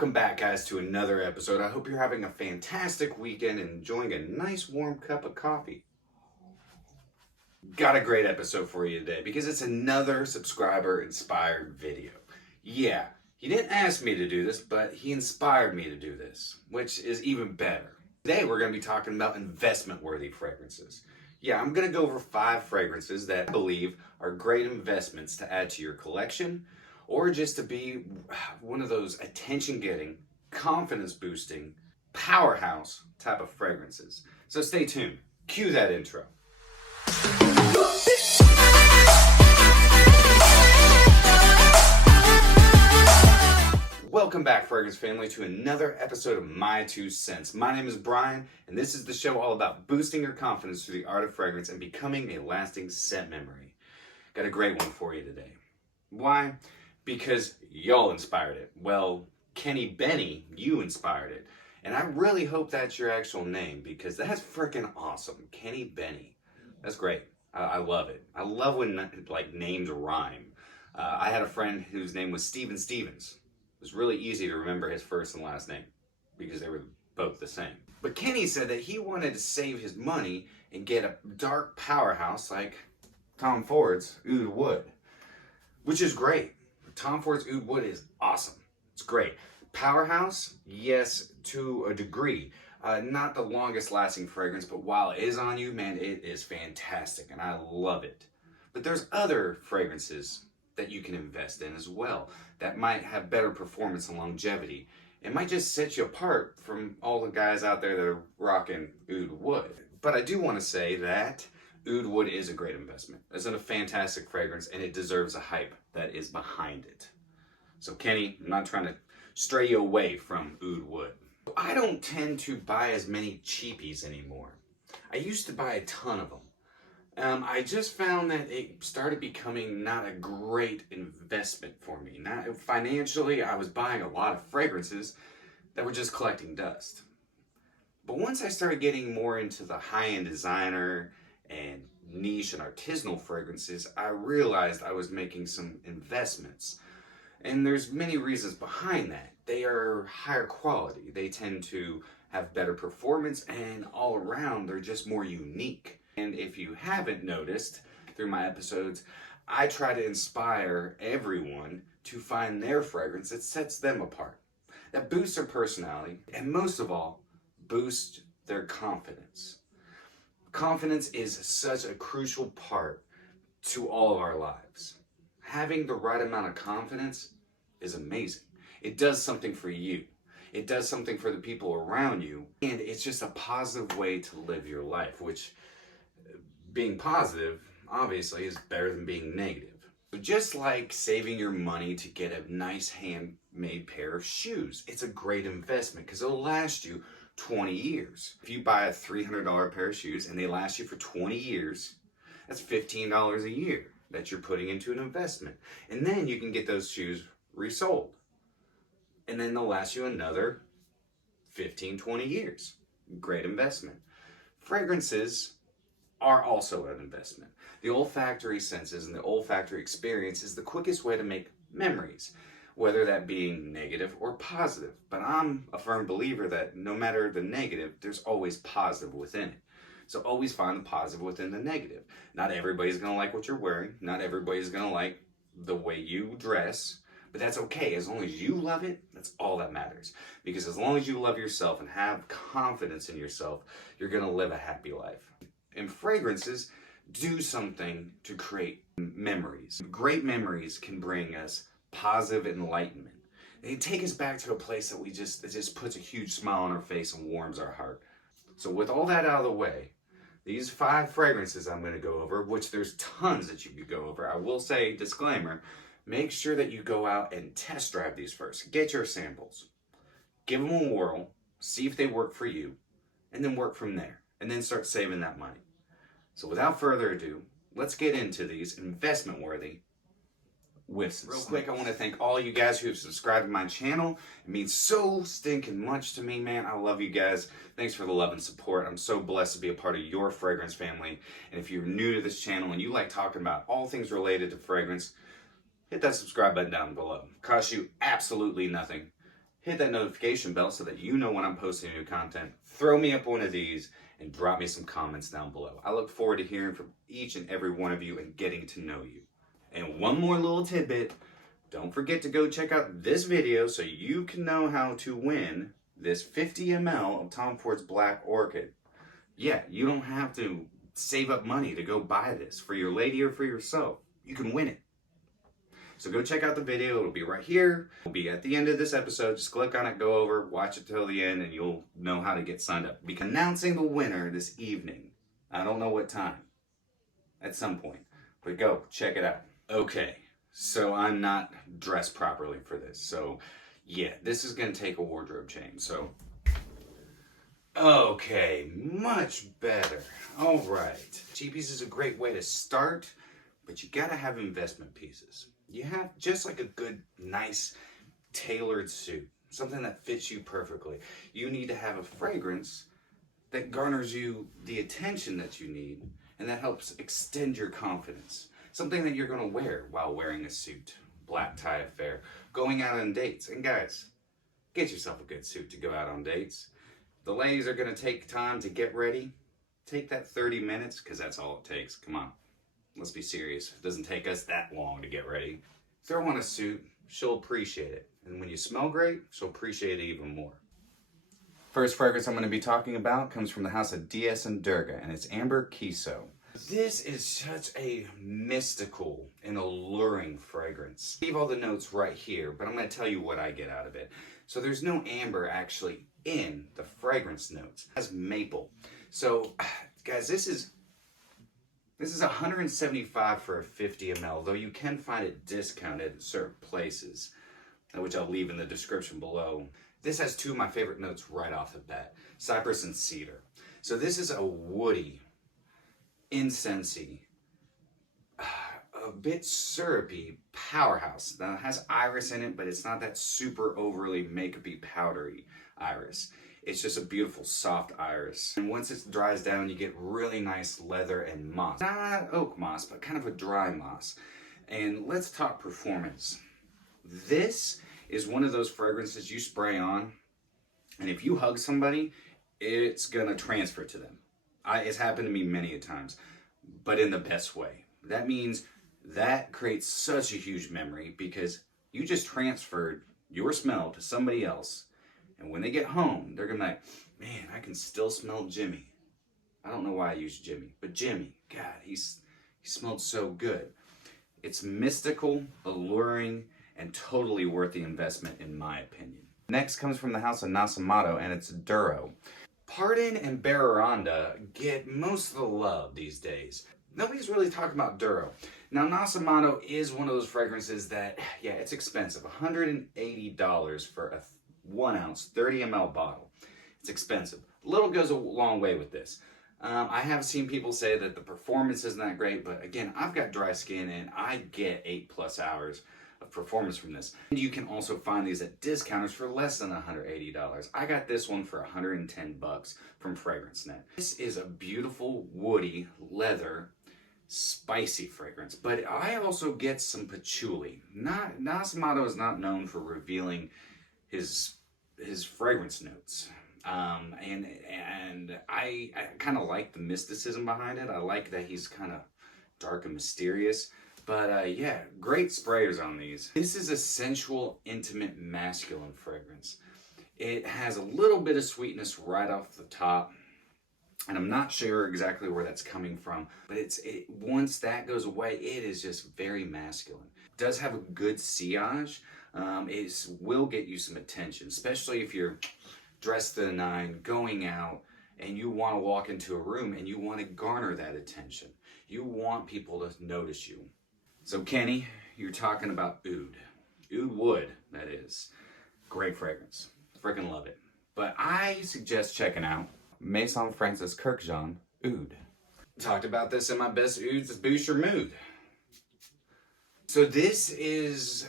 Welcome back, guys, to another episode. I hope you're having a fantastic weekend and enjoying a nice warm cup of coffee. Got a great episode for you today because it's another subscriber-inspired video. Yeah, he didn't ask me to do this, but he inspired me to do this, which is even better. Today, we're going to be talking about investment-worthy fragrances. Yeah, I'm going to go over 5 fragrances that I believe are great investments to add to your collection, or just to be one of those attention-getting, confidence-boosting, powerhouse type of fragrances. So stay tuned. Cue that intro. Welcome back, fragrance family, to another episode of My 2 Cents. My name is Brian, and this is the show all about boosting your confidence through the art of fragrance and becoming a lasting scent memory. Got a great one for you today. Why? Because y'all inspired it. Well, Kenny Benny, you inspired it. And I really hope that's your actual name because that's freaking awesome. Kenny Benny. That's great. I love it. I love when names rhyme. I had a friend whose name was Steven Stevens. It was really easy to remember his first and last name because they were both the same. But Kenny said that he wanted to save his money and get a dark powerhouse like Tom Ford's Oud Wood, which is great. Tom Ford's Oud Wood is awesome. It's great. Powerhouse, yes, to a degree. Not the longest lasting fragrance, but while it is on you, man, it is fantastic and I love it. But there's other fragrances that you can invest in as well that might have better performance and longevity. It might just set you apart from all the guys out there that are rocking Oud Wood. But I do want to say that Oud Wood is a great investment. It's a fantastic fragrance and it deserves a hype that is behind it. So Kenny, I'm not trying to stray you away from Oud Wood. I don't tend to buy as many cheapies anymore. I used to buy a ton of them. I just found that it started becoming not a great investment for me. Not financially, I was buying a lot of fragrances that were just collecting dust. But once I started getting more into the high-end designer and niche and artisanal fragrances, I realized I was making some investments. And there's many reasons behind that. They are higher quality. They tend to have better performance, and all around, they're just more unique. And if you haven't noticed through my episodes, I try to inspire everyone to find their fragrance that sets them apart, that boosts their personality, and most of all, boosts their confidence. Confidence is such a crucial part to all of our lives. Having the right amount of confidence is amazing. It does something for you. It does something for the people around you. And it's just a positive way to live your life, which being positive, obviously, is better than being negative. So just like saving your money to get a nice handmade pair of shoes, it's a great investment because it'll last you 20 years. If you buy a $300 pair of shoes and they last you for 20 years, that's $15 a year that you're putting into an investment. And then you can get those shoes resold. And then they'll last you another 15, 20 years. Great investment. Fragrances are also an investment. The olfactory senses and the olfactory experience is the quickest way to make memories, whether that being negative or positive. But I'm a firm believer that no matter the negative, there's always positive within it. So always find the positive within the negative. Not everybody's gonna like what you're wearing. Not everybody's gonna like the way you dress. But that's okay. As long as you love it, that's all that matters. Because as long as you love yourself and have confidence in yourself, you're gonna live a happy life. And fragrances do something to create memories. Great memories can bring us positive enlightenment. They take us back to a place that it just puts a huge smile on our face and warms our heart. So with all that out of the way, these 5 fragrances I'm going to go over, which there's tons that you could go over. I will say, disclaimer, make sure that you go out and test drive these first. Get your samples. Give them a whirl. See if they work for you. And then work from there. And then start saving that money. So without further ado, let's get into these investment-worthy whiffs. Real quick, I want to thank all you guys who have subscribed to my channel. It means so stinking much to me, man. I love you guys. Thanks for the love and support. I'm so blessed to be a part of your fragrance family. And if you're new to this channel and you like talking about all things related to fragrance, hit that subscribe button down below. It costs you absolutely nothing. hit that notification bell so that you know when I'm posting new content. Throw me up one of these and drop me some comments down below. I look forward to hearing from each and every one of you and getting to know you. And one more little tidbit, don't forget to go check out this video so you can know how to win this 50 ml of Tom Ford's Black Orchid. Yeah, you don't have to save up money to go buy this for your lady or for yourself. You can win it. So go check out the video. It'll be right here. It'll be at the end of this episode. Just click on it, go over, watch it till the end, and you'll know how to get signed up. We'll be announcing the winner this evening. I don't know what time. At some point. But go, check it out. Okay, so I'm not dressed properly for this. So, yeah, this is going to take a wardrobe change. So, okay, much better. All right. Cheapies is a great way to start, but you got to have investment pieces. You have just like a good, nice, tailored suit, something that fits you perfectly. You need to have a fragrance that garners you the attention that you need and that helps extend your confidence. Something that you're going to wear while wearing a suit, black tie affair, going out on dates. And guys, get yourself a good suit to go out on dates. The ladies are going to take time to get ready. Take that 30 minutes because that's all it takes. Come on. Let's be serious. It doesn't take us that long to get ready. Throw on a suit. She'll appreciate it. And when you smell great, she'll appreciate it even more. First fragrance I'm going to be talking about comes from the house of DS and Durga, and it's Amber Kiso. This is such a mystical and alluring fragrance. Leave all the notes right here, but I'm going to tell you what I get out of it. So there's no amber actually in the fragrance notes. It has maple. So, guys, this is $175 for a 50 ml, though you can find it discounted at certain places, which I'll leave in the description below. This has two of my favorite notes right off the bat, cypress and cedar. So this is a woody, incensey, a bit syrupy powerhouse. Now it has iris in it, but it's not that super overly makeup-y, powdery iris. It's just a beautiful soft iris. And once it dries down, you get really nice leather and moss. Not oak moss, but kind of a dry moss. And let's talk performance. This is one of those fragrances you spray on, and if you hug somebody, it's gonna transfer to them. It's happened to me many a times, but in the best way. That means that creates such a huge memory because you just transferred your smell to somebody else. And when they get home, they're gonna be like, man, I can still smell Jimmy. I don't know why I use Jimmy, but Jimmy, God, he smelled so good. It's mystical, alluring, and totally worth the investment in my opinion. Next comes from the house of Nasomatto, and it's Duro. Pardon and Bararanda get most of the love these days. Nobody's really talking about Duro. Now, Nasomatto is one of those fragrances that, yeah, it's expensive. $180 for a 1 ounce, 30 ml bottle. It's expensive. Little goes a long way with this. I have seen people say that the performance isn't that great, but again, I've got dry skin and I get 8+ hours of performance from this. And you can also find these at discounters for less than $180. I got this one for $110 from FragranceNet. This is a beautiful, woody, leather, spicy fragrance, but I also get some patchouli. Nasomatto is not known for revealing his fragrance notes. And I kind of like the mysticism behind it. I like that he's kind of dark and mysterious. But yeah, great sprayers on these. This is a sensual, intimate, masculine fragrance. It has a little bit of sweetness right off the top. And I'm not sure exactly where that's coming from. But once that goes away, it is just very masculine. It does have a good sillage. It will get you some attention, especially if you're dressed to the nine, going out, and you want to walk into a room and you want to garner that attention. You want people to notice you. So Kenny, you're talking about oud. Oud wood, that is. Great fragrance. Freaking love it. But I suggest checking out Maison Francis Kurkdjian Oud. Talked about this in my best ouds to boost your mood. So this is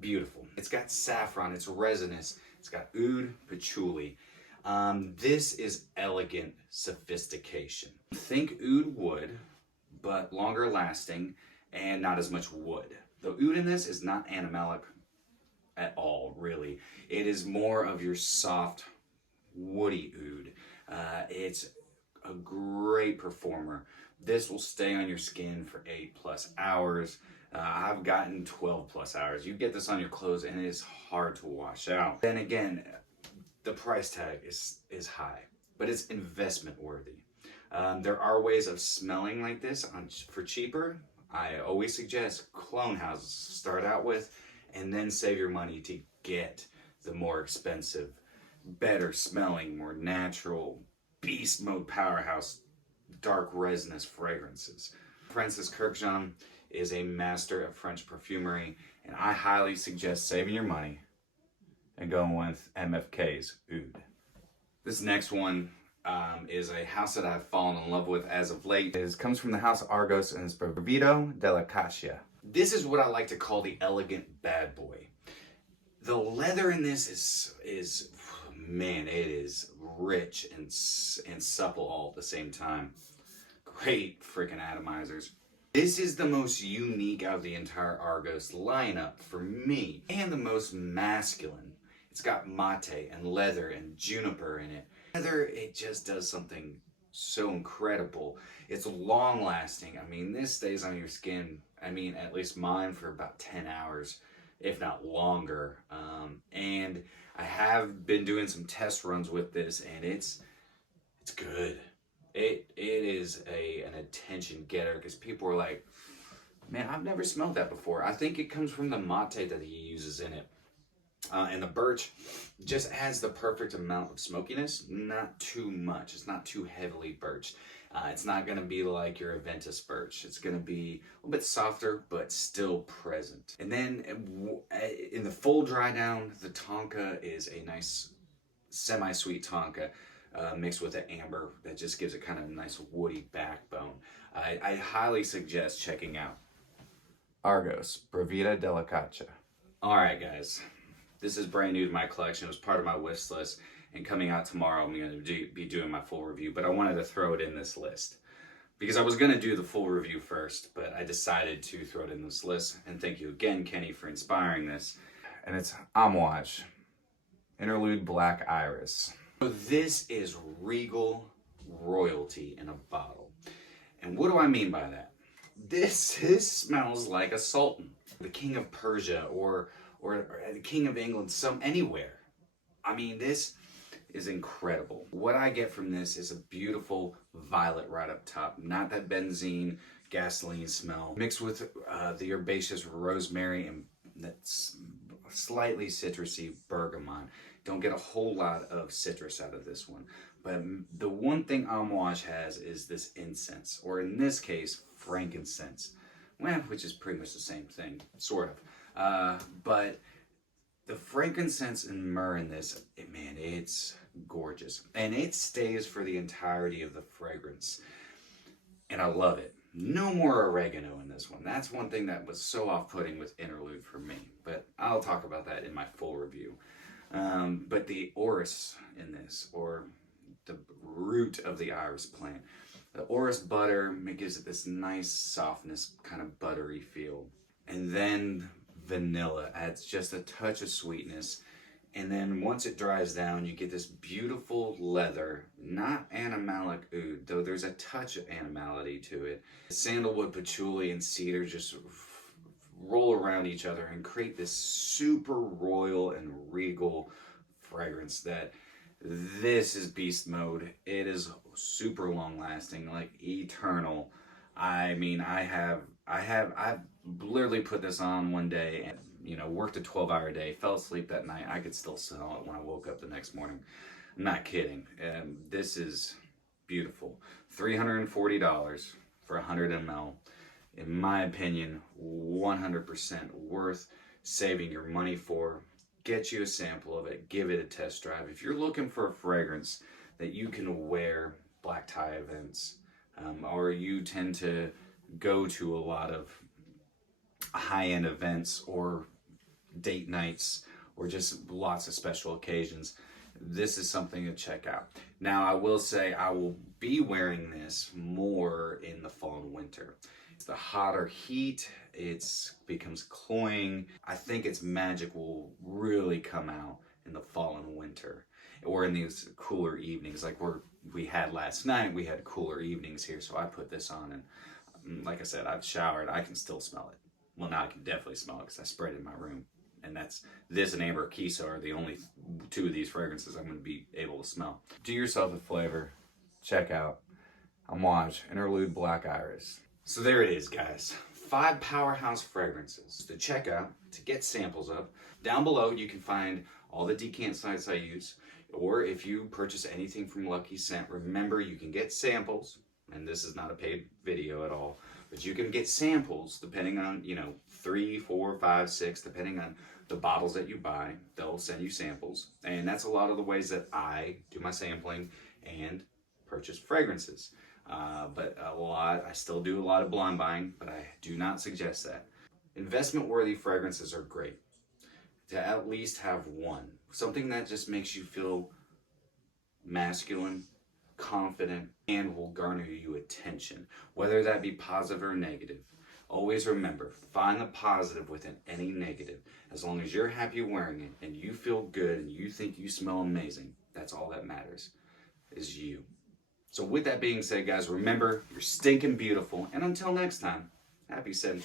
beautiful. It's got saffron, it's resinous, it's got oud, patchouli. This is elegant sophistication. Think oud wood, but longer lasting and not as much wood. The oud in this is not animalic at all, really. It is more of your soft, woody oud. It's a great performer. This will stay on your skin for 8+ hours. I've gotten 12+ hours. You get this on your clothes and it is hard to wash out. Then again, the price tag is high, but it's investment worthy. There are ways of smelling like this for cheaper. I always suggest clone houses to start out with, and then save your money to get the more expensive, better smelling, more natural, beast mode powerhouse, dark resinous fragrances. Francis Kurkdjian is a master of French perfumery, and I highly suggest saving your money and going with MFK's oud. This next one is a house that I've fallen in love with as of late. It comes from the house Argos, and it's Brivido, Della Caccia. This is what I like to call the elegant bad boy. The leather in this is man, it is rich and supple all at the same time. Great freaking atomizers. This is the most unique out of the entire Argos lineup for me, and the most masculine. It's got mate and leather and juniper in it. Leather, it just does something so incredible. It's long lasting. I mean, this stays on your skin, I mean, at least mine, for about 10 hours, if not longer. And I have been doing some test runs with this, and it's good. It is an attention getter, because people are like, man, I've never smelled that before. I think it comes from the mate that he uses in it. And the birch just adds the perfect amount of smokiness, not too much. It's not too heavily birched. It's not going to be like your Aventus birch. It's going to be a little bit softer, but still present. And then in the full dry down, the tonka is a nice semi-sweet tonka mixed with the amber that just gives it kind of a nice woody backbone. I highly suggest checking out Argos, Brivido Della Caccia. All right, guys. This is brand new to my collection. It was part of my wish list, and coming out tomorrow, I'm going to be doing my full review, but I wanted to throw it in this list because I was going to do the full review first, but I decided to throw it in this list. And thank you again, Kenny, for inspiring this. And it's Amouage, Interlude Black Iris. So this is regal royalty in a bottle. And what do I mean by that? This smells like a sultan, the king of Persia, or the king of England, anywhere. I mean, this is incredible. What I get from this is a beautiful violet right up top. Not that benzene, gasoline smell. Mixed with the herbaceous rosemary and that's slightly citrusy bergamot. Don't get a whole lot of citrus out of this one. But the one thing Amouage has is this incense, or in this case, frankincense. Well, which is pretty much the same thing, sort of. But the frankincense and myrrh in this, man, it's gorgeous. And it stays for the entirety of the fragrance. And I love it. No more oregano in this one. That's one thing that was so off-putting with Interlude for me. But I'll talk about that in my full review. But the orris in this, or the root of the iris plant, the orris butter gives it this nice softness, kind of buttery feel. And then vanilla adds just a touch of sweetness, and then once it dries down, you get this beautiful leather, not animalic oud, though there's a touch of animality to it. Sandalwood, patchouli, and cedar just roll around each other and create this super royal and regal fragrance that this is beast mode. It is super long lasting, like eternal. I mean, I've literally put this on one day and, worked a 12-hour day, fell asleep that night. I could still smell it when I woke up the next morning. I'm not kidding. This is beautiful. $340 for 100 ml. In my opinion, 100% worth saving your money for. Get you a sample of it. Give it a test drive. If you're looking for a fragrance that you can wear black tie events, or you tend to go to a lot of high-end events or date nights or just lots of special occasions, this is something to check out. Now, I will say I will be wearing this more in the fall and winter. The hotter heat, it becomes cloying. I think its magic will really come out in the fall and winter, or in these cooler evenings like we had last night. We had cooler evenings here, so I put this on, and like I said, I've showered. I can still smell it. Well, now I can definitely smell it because I sprayed it in my room. And this and Amber Kiso are the only two of these fragrances I'm going to be able to smell. Do yourself a flavor. Check out Amouage Interlude Black Iris. So there it is, guys. 5 powerhouse fragrances to check out, to get samples of. Down below, you can find all the decant sites I use. Or if you purchase anything from Lucky Scent, remember you can get samples. And this is not a paid video at all. But you can get samples depending on, 3, 4, 5, 6, depending on the bottles that you buy. They'll send you samples. And that's a lot of the ways that I do my sampling and purchase fragrances. But I still do a lot of blind buying, but I do not suggest that. Investment-worthy fragrances are great. To at least have one. Something that just makes you feel masculine, confident, and will garner you attention, whether that be positive or negative. Always remember, find the positive within any negative. As long as you're happy wearing it and you feel good and you think you smell amazing, that's all that matters, is you. So with that being said, guys, remember, you're stinking beautiful, and until next time, happy setting.